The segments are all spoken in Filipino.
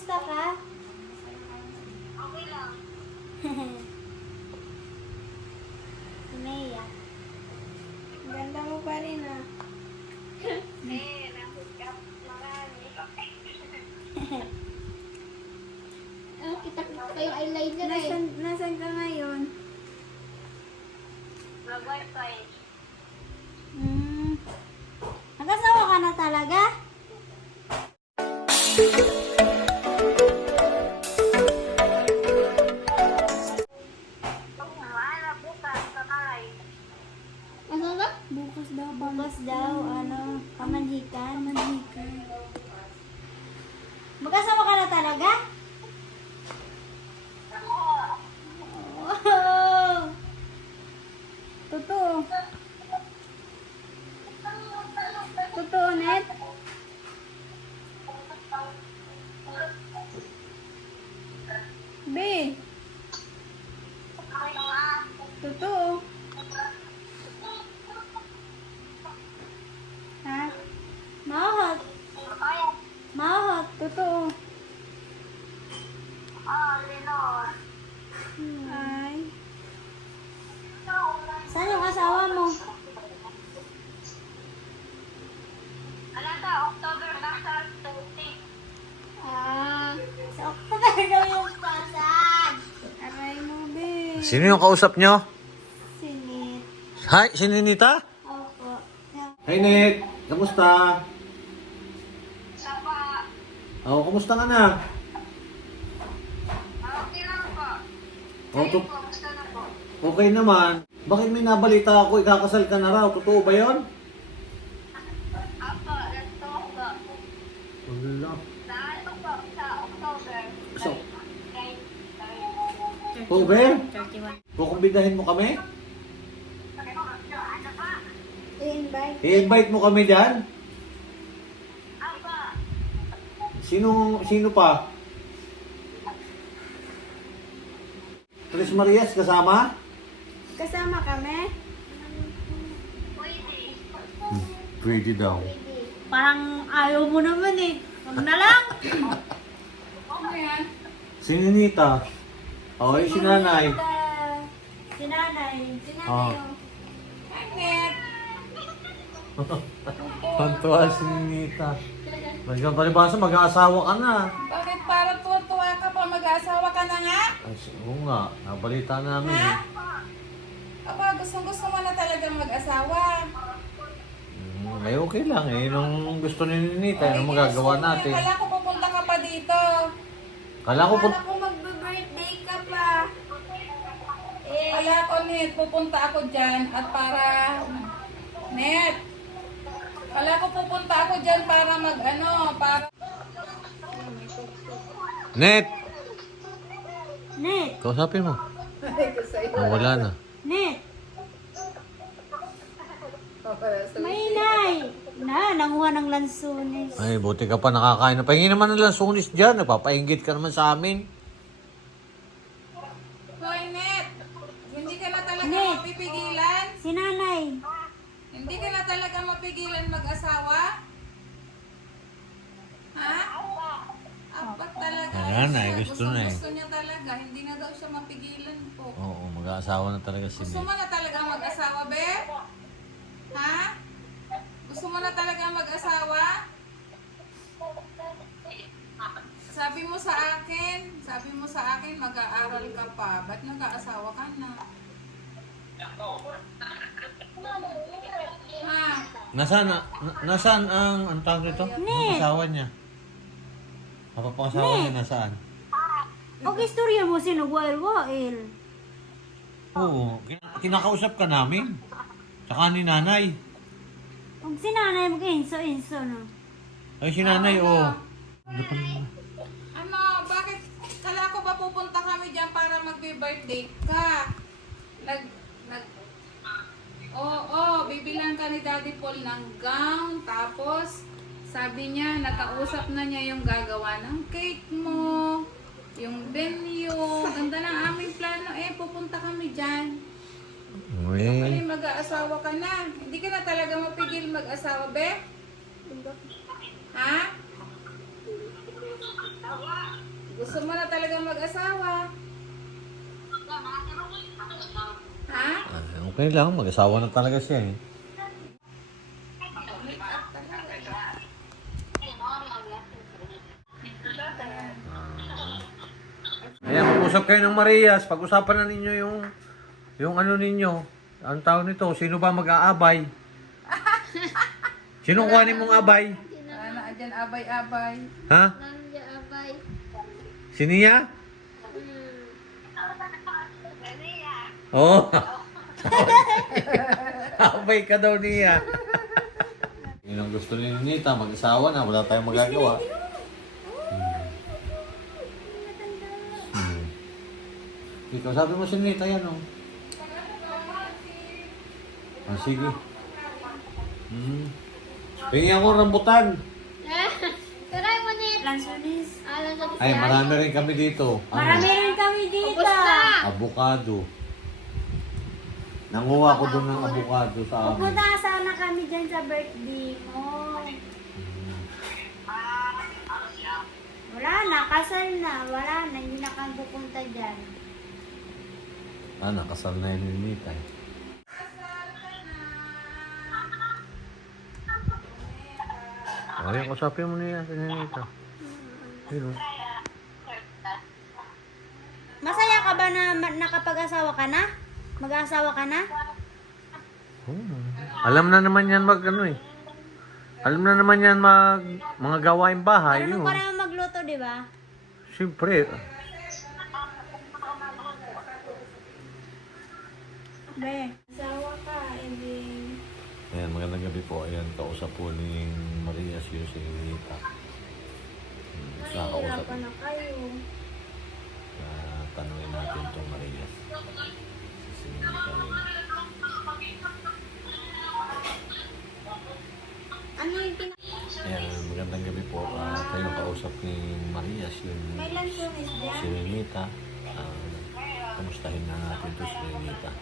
Kamusta ka? Okay lang. Naiyak. Ganda mo pa rin ah. Nakikap marami. Kita-kita yung eyeliner eh. Nasaan ka ngayon? Mag-wifi. Nag-asawa ka na talaga? Wala, bukas, kakalay. Ano na? Bukas daw, pamanhikan. Mag-asawa ka na talaga? Wow! Totoo. Totoo, Net? Be, totoo. Ha? Mahot. Mahot, totoo. Lenore. Ay. Saan yung asawa mo? Alata, October kasal 20. Sa October daw yung pasag. Aray mo, be. Sino yung kausap nyo? Sinit. Hi, si Ninita? Opo. Hi, Nit. Kamusta? Sapa. Kamusta ka na? Okay lang po. Oh, Kayo po, gusto na po. okay naman. Bakit may nabalita ako, ikakasal ka na raw? Totoo ba yun? Apo, let's talk po. Wala. Sa October. So, Kay- October? Kukumbidahin mo kami? Ano pa? I-invite. I-invite mo kami dyan? Apa. Sino pa? Tres Marias kasama? Kasama kami? Pwede. Pwede daw. Parang ayaw mo naman eh. Huwag na lang. Si Ninita? Oh, yung si Nanay. Si nanay. Ah. Tantuwa si Ninita. Bagay palibasa, mag-aasawa ka na. Bakit parang tuwa-tuwa ka pa? Mag-aasawa ka na nga? Ay, oo nga. Nabalita namin eh. Aba, gusto mo na talagang mag-asawa. Ay, okay lang eh. Nung gusto ni Ninita, Ay, anong magagawa gusto mo natin? yun. Kala ko pupunta ka pa dito. Kala ko po... ko magbe-birthday ka pa. Kala ko, Net, pupunta ako dyan at para... Net! Kala ko pupunta ako dyan para para... Net! Net. Kausapin mo. Wala na. Net. May nay. Nanguha ng lansunis. Ay, buti ka pa nakakain. Pahingi naman ng lansunis dyan. Nagpapainggit ka naman sa amin. Hoy, Net! Hindi ka na talaga Net. mapipigilan? Si nanay. Hindi ka na talaga mapigilan mag-asawa? Ha? Apat talaga. Ayan na, siya. gusto na eh. Gusto niya talaga. Hindi na daw siya mapigilan po. Oo, mag-aasawa na talaga si Gusto Net. mo na talaga mag-asawa, be? Ha? Gusto mo na talaga mag-asawa? Sabi mo sa akin, mag-aaral ka pa. Ba't nag-aasawa ka na? Ha? Nasaan ang tawag nito? Ang asawa niya? Papapangasawa niya nasaan? O istorya mo sinugwail-wail. Oo, kinakausap ka namin. Tsaka ni nanay. Huwag si nanay mag-inso-inso no. Ay, si nanay, oo. Ano, bakit? Kala ko ba pupunta kami dyan para magbe-birthday ka? Oo, bibilang ka ni Daddy Paul ng gown. Tapos, sabi niya, nakausap na niya yung gagawa ng cake mo. Yung venue. Ganda ng aming plano. Pupunta kami dyan. Uy. Mag-aasawa ka na. Hindi ka na talaga mapigil mag-asawa, be? Ha? Gusto mo na talaga mag-asawa? Ha? Okay lang, mag-asawa na talaga siya eh. Make up talaga. Ayan, mag-usap kayo ng Marias. Pag-usapan na ninyo yung ano ninyo. Ang tawag nito, sino ba mag-aabay? Sino kuhanin mong abay? Ano, dyan abay-abay. Ha? Nandiya abay. Si Nia? Oo. Oh. Abay ka daw niya. Yun ang gusto ni Nita, mag-asawa na, wala tayong magagawa. Ikaw, sabi mo si Nita yan, oh. Ah, sige. Tingin ako rambutan. Taray mo net. Lansones. Lansones. Ay, marami rin kami dito. Marami rin kami dito. Ubus na. Avocado. Nanguha ko doon ng avocado sa amin. Pupunta sana kami dyan sa birthday mo. Wala na, kasal na. Wala na, hindi na kami pupunta dyan. Ah, nakasal na yun ni Nita. Ay, kusapin mo niya si Nita. Ayun. Masaya ka ba na nakapag-asawa ka na? Mag-asawa ka na? Alam na naman yan mag ano eh. Alam na naman yan mga gawaing bahay. Marunong Yun. ka naman magluto, di ba? Siyempre. Be. Asawa ka, edi. Ayan, magandang gabi po. Ayan, kausap po ni Maria si Nita. Kakausap. Nahihirapan na kayo. Tanungin natin itong Maria. Si Nita rin. Ano yung Ayan, magandang gabi po. Tayo kausap ni Maria si May lansones dyan? Nita. Kamustahin na natin ito si Nita.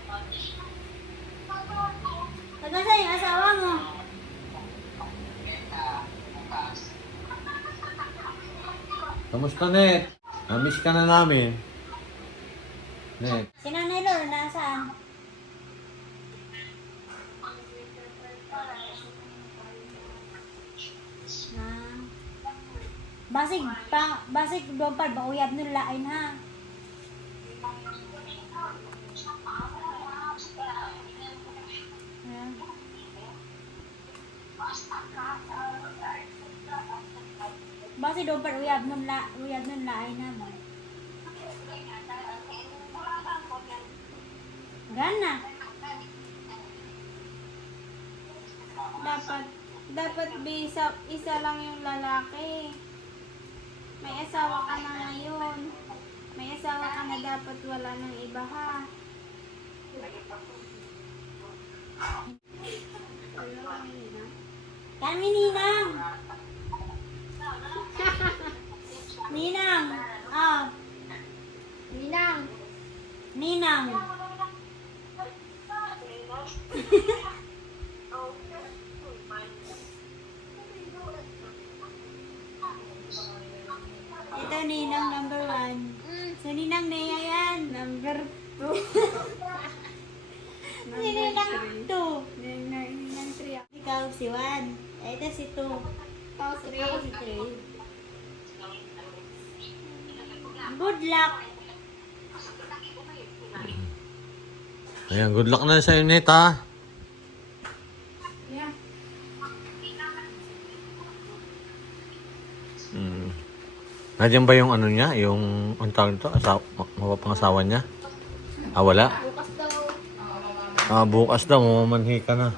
Nagkasa yung asawa mo? Kamusta, Net? Namiss ka na namin. Net. Si Nanay Lolo, nasaan? Basig doon pa, bakuyab nun lain ha. Basi doon pa, uyab nun lain ha. Gana. Dapat isa lang yung lalaki. May asawa ka na ngayon. May asawa ka na, dapat wala nang iba ha. Kami Ninang. Ninang. Ah, Ninang. Ninang. Ito Ninang number 1. So Ninang Nea yan. Number 2. Si Ninang 2. Ninang 3. Ikaw si 1. Ito si 2. Ako Ako si 3. Good luck. Ayan, good luck na sa'yo, Net, ha? Yeah. Nandiyan ba yung ano niya? Yung, ang tawag nito? Mapapangasawa niya? Ah, wala? Bukas daw. Bukas daw, mamamanhi ka na.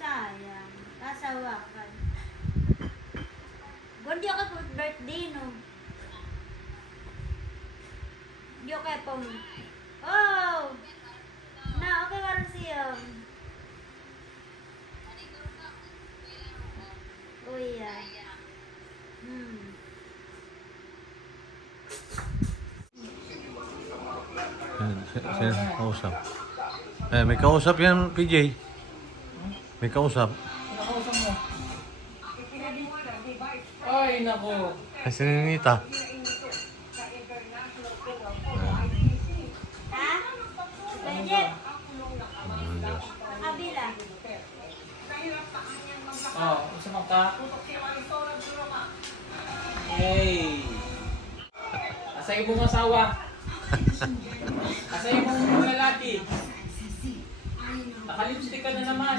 Sayang. Asawa ka. Good yung ka birthday no. Yo kay pong. Oh. Na okay baru siya. Oh iya. Sino kausap? May kausap yan, PJ. May kausap. Nakausap mo. Ay, nako. Ay, sininita. Ha? Legit. Diyos. Kabila. Oh, isa mo ka. Hey. Asa ibong asawa? Asa ibong lalaki? Nakalipstick ka na naman.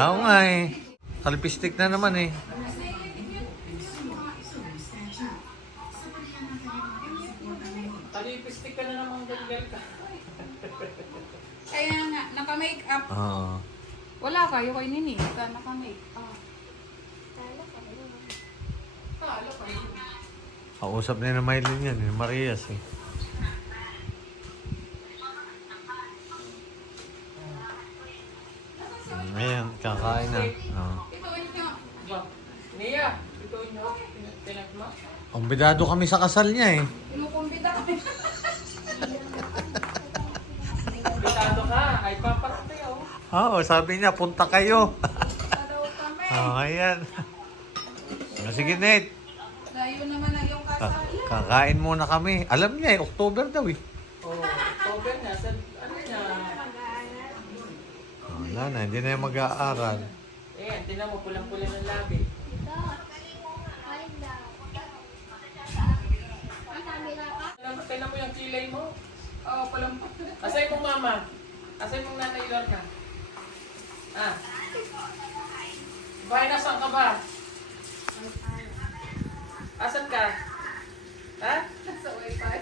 Oo nga eh. Kalipistik na naman eh. Kalipstick ka na naman, ganyan ka. Kaya nga, naka-make up. Oo. Wala kayo kay Nini. Naka-make up. Talo kayo. Kausap na yung Maylin yan, yung Marias eh. Ayan, kakain na. Oo. Ituin nyo. Ba? Nia, ituin nyo. Pinag mo. Kumbidado kami sa kasal niya eh. Inukumbida kami. Kumbidado ka. Ay, papatay oh. Oo, sabi niya, punta kayo. Punta daw kami. Ayan. Sige, Nate. Layo naman ang iyong kasal. Kakain muna kami. Alam niya eh, October daw eh. Oh, October na. Sa, ano niya? Wala na, hindi na yung mag-aaral. Eh, tinan mo, pulang-pula ng labi. Kailan mo yung kilay mo? Oo, pulang-pula. Asay mong mama? Asay mong nanay Lorna? Ah? Bahay, nasaan ka ba? Asan ka? Ha? Sa wifi.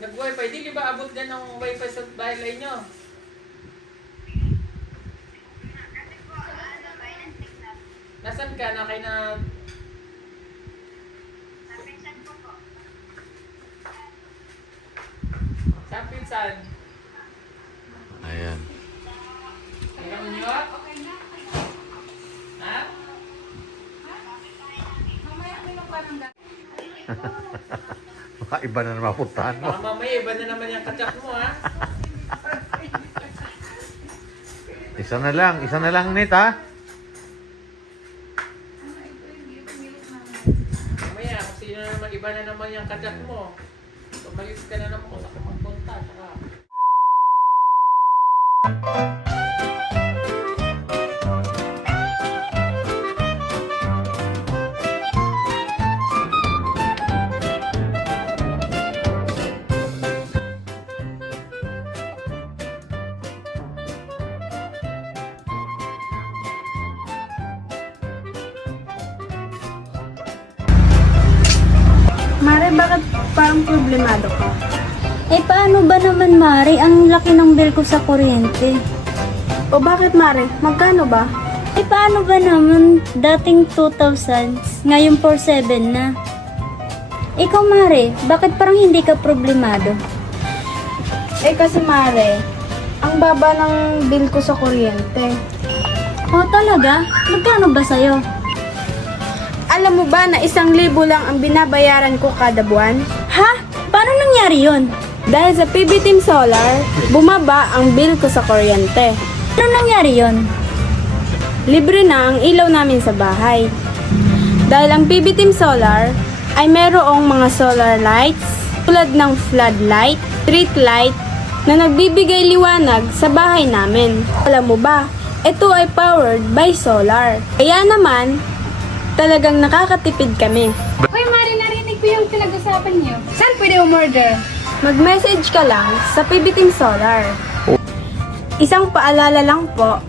Nag-wifi. Di ba abot din ng wifi sa bahay nyo? Nasaan ka? Na kayo na... Saan pinsan? Ayan. Kaya mo nyo? Ha? Mamaya minum pa ng gabi. Baka iba na naman puntahan mo. Baka mamaya iba na naman yung kachat mo, ha? Isa na lang, Nate ha. Mamaya, kung sino na naman, iba na naman yung kachat mo. Tumalis ka na naman kung saan ka magpunta. Saka... Mare, bakit parang problemado ka? Eh, paano ba naman, Mari? Ang laki ng bill ko sa kuryente. O bakit, Mare? Magkano ba? Eh, paano ba naman? Dating 2,000, ngayon 4,700 na. Ikaw, Mari, bakit parang hindi ka problemado? Eh kasi, Mare, ang baba ng bill ko sa kuryente. Oh, talaga? Magkano ba sa'yo? Alam mo ba na 1,000 lang ang binabayaran ko kada buwan? Ha? Paano nangyari yun? Dahil sa PB Team Solar, bumaba ang bill ko sa kuryente. Paano nangyari yun? Libre na ang ilaw namin sa bahay. Dahil ang PB Team Solar ay merong mga solar lights tulad ng floodlight, street light na nagbibigay liwanag sa bahay namin. Alam mo ba, ito ay powered by solar. Kaya naman, talagang nakakatipid kami. Hoy, Mari, narinig ko yung pinag-usapan niyo. Saan pwede umorder? Mag-message ka lang sa PB Team Solar. Isang paalala lang po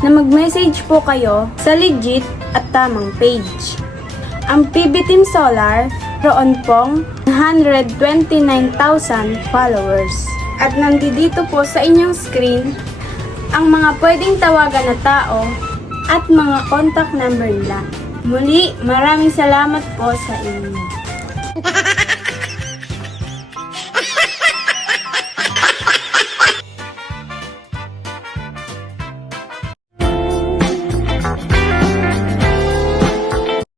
na mag-message po kayo sa legit at tamang page. Ang PB Team Solar, roon pong 129,000 followers. At nandito po sa inyong screen ang mga pwedeng tawagan na tao at mga contact number nila. Muli, maraming salamat po sa inyo.